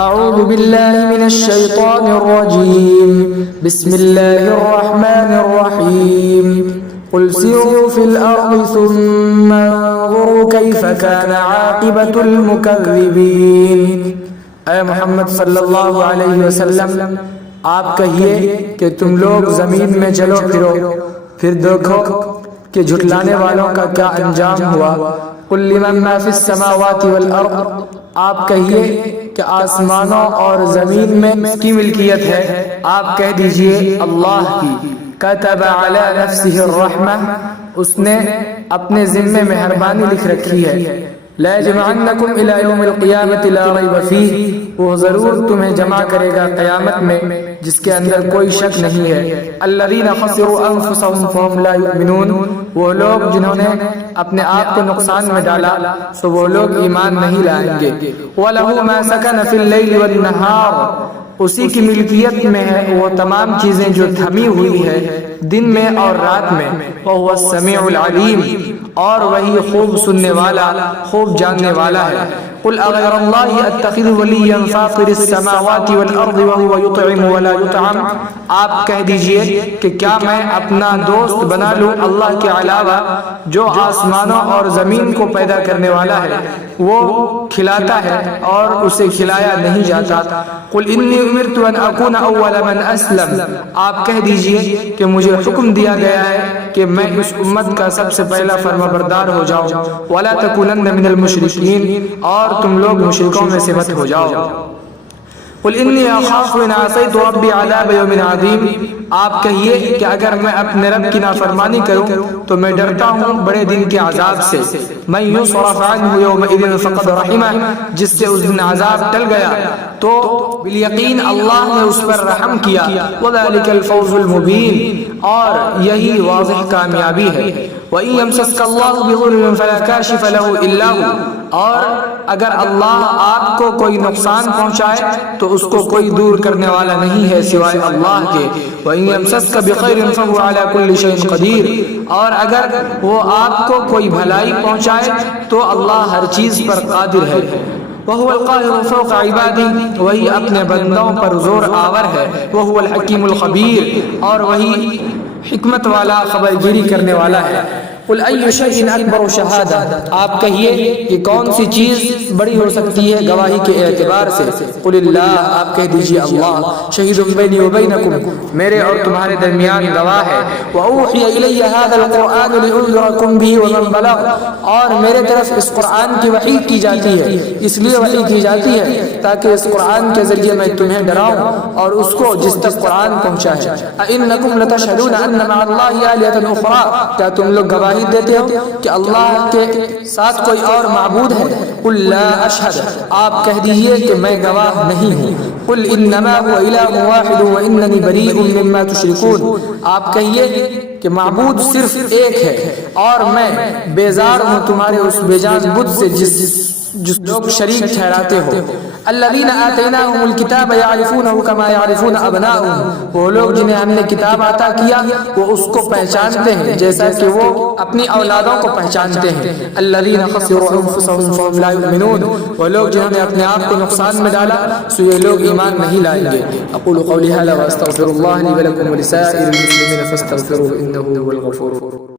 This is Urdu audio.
اعوذ باللہ من الشیطان الرجیم بسم اللہ الرحمن الرحیم قل سیروا فی الارض ثم انظروا کیف کان عاقبۃ المکذبین۔ اے محمد صلی اللہ علیہ وسلم، آپ کہیے کہ تم لوگ زمین میں چلو پھرو، پھر دیکھو کہ جھٹلانے والوں کا کیا انجام ہوا۔ قل لمن ما فی السماوات والارض، آپ کہیے کہ آسمانوں اور زمین میں کس کی ملکیت ہے؟ آپ کہہ دیجئے اللہ کی۔ کتب علی نفسہ الرحمہ، اس نے اپنے ذمے مہربانی لکھ رکھی ہے۔ لا یجمعنکم الی یوم القیامۃ لا ریب فیہ، وہ ضرور تمہیں جمع کرے گا قیامت میں جس کے اندر کوئی شک نہیں ہے۔ الذین خسروا انفسهم فهم لا یؤمنون، وہ لوگ جنہوں نے اپنے آپ کو نقصان میں ڈالا سو وہ لوگ ایمان نہیں لائیں گے۔ وَلَهُ مَا سَكَنَ فِي اللَّيْلِ وَالنَّهَارِ، اسی کی ملکیت میں ہے وہ تمام چیزیں جو تھمی ہوئی ہے دن میں اور رات میں۔ وَهُوَ السَّمِيعُ الْعَلِيمُ، اور وہی خوب سننے والا، خوب جاننے والا ہے۔ قل اغیر اللہ اتخذ ولیا فاطر السماوات والارض وهو يطعم ولا يطعم، آپ کہہ دیجئے کہ کیا میں اپنا دوست بنا لوں اللہ کے علاوہ جو آسمانوں اور زمین کو پیدا کرنے والا ہے، وہ کھلاتا ہے اور اسے کھلایا نہیں جاتا۔ قل انی امرت ان اکون اول من اسلم، آپ کہہ دیجئے کہ مجھے حکم دیا گیا ہے کہ میں اس امت کا سب سے پہلا فرمانبردار ہو جاؤں۔ ولا تکونن من المشرکین، اور تم لوگ مشرکوں میں سے مت ہو جاؤ۔ قل انی اخاف ان عصیت ربی عذاب یوم عظیم، آپ کہیے کہ اگر میں اپنے رب کی نافرمانی کروں تو میں ڈرتا ہوں بڑے دن کے عذاب سے۔ من یصرف عنہ یومئذ فقد رحمہ، جس سے اس دن عذاب ٹل گیا تو بالیقین اللہ نے اس پر رحم کیا۔ وذلک الفوز المبین، اور یہی واضح کامیابی ہے۔ وَإِن يَمْسَسْكَ اللَّهُ بِضُرٍّ فَلَا كَاشِفَ لَهُ إِلَّا هُوَ، اور اگر اللہ آپ کو کوئی نقصان پہنچائے تو اس کو کوئی دور کرنے والا نہیں ہے سوائے اللہ کے۔ وَإِن يَمْسَسْكَ بِخَيْرٍ فَهُوَ عَلَى كُلِّ شَيْءٍ قَدِيرٌ، اور اگر وہ آپ کو کوئی بھلائی پہنچائے تو اللہ ہر چیز پر قادر ہے۔ وَهُوَ الْقَاهِرُ فَوْقَ عِبَادِهِ، وہی اپنے بندوں پر زور آور ہے۔ وَهُوَ الْحَكِيمُ الْخَبِيرُ، اور وہی حکمت والا خبر گیری کرنے والا ہے۔ قل ای شیء اکبر شہادہ، آپ کہیے کہ کون سی چیز بڑی ہو سکتی ہے گواہی کے اعتبار سے؟ قل اللہ، آپ کہہ دیجئے اللہ شہید بینی وبینکم، میرے اور تمہارے درمیان گواہ ہے۔ واوحی الی ھذا القرآن لانذرکم بہ ومن بلغ، اور میرے طرف اس قرآن کی وحی کی جاتی ہے، اس لیے وحی کی جاتی ہے تاکہ اس قرآن کے ذریعے میں تمہیں ڈراؤں اور اس کو جس تک قرآن پہنچا ہے۔ انکم لتشہدون ان مع اللہ آلہۃ اخری، کیا تم لوگ گواہی دیتے ہو کہ اللہ کے ساتھ کوئی اور معبود ہے؟ قل لا اشہد، آپ کہہ دیجئے کہ میں گواہ نہیں ہوں۔ قل انما هو الہ واحد واننی بریء مما تشرکون، آپ کہیے کہ معبود صرف ایک ہے اور میں بیزار ہوں تمہارے اس بے جان بت سے جس لوگ شریک ٹھہراتے ہو۔ الذین آتیناہم الکتاب یعرفونہ کما یعرفون ابناءہم، وہ لوگ جنہیں ہم نے کتاب عطا کیا وہ اس کو پہچانتے ہیں جیسا کہ وہ اپنی اولادوں کو پہچانتے ہیں۔ الذین خسروا انفسهم فهم لا یؤمنون، وہ لوگ جنہوں نے اپنے آپ کو نقصان میں ڈالا سو یہ لوگ ایمان نہیں لائیں گے۔ اقول قولی ھذا واستغفر اللہ لی ولکم ولسائر المسلمین فاستغفروہ انہ هو الغفور الرحیم۔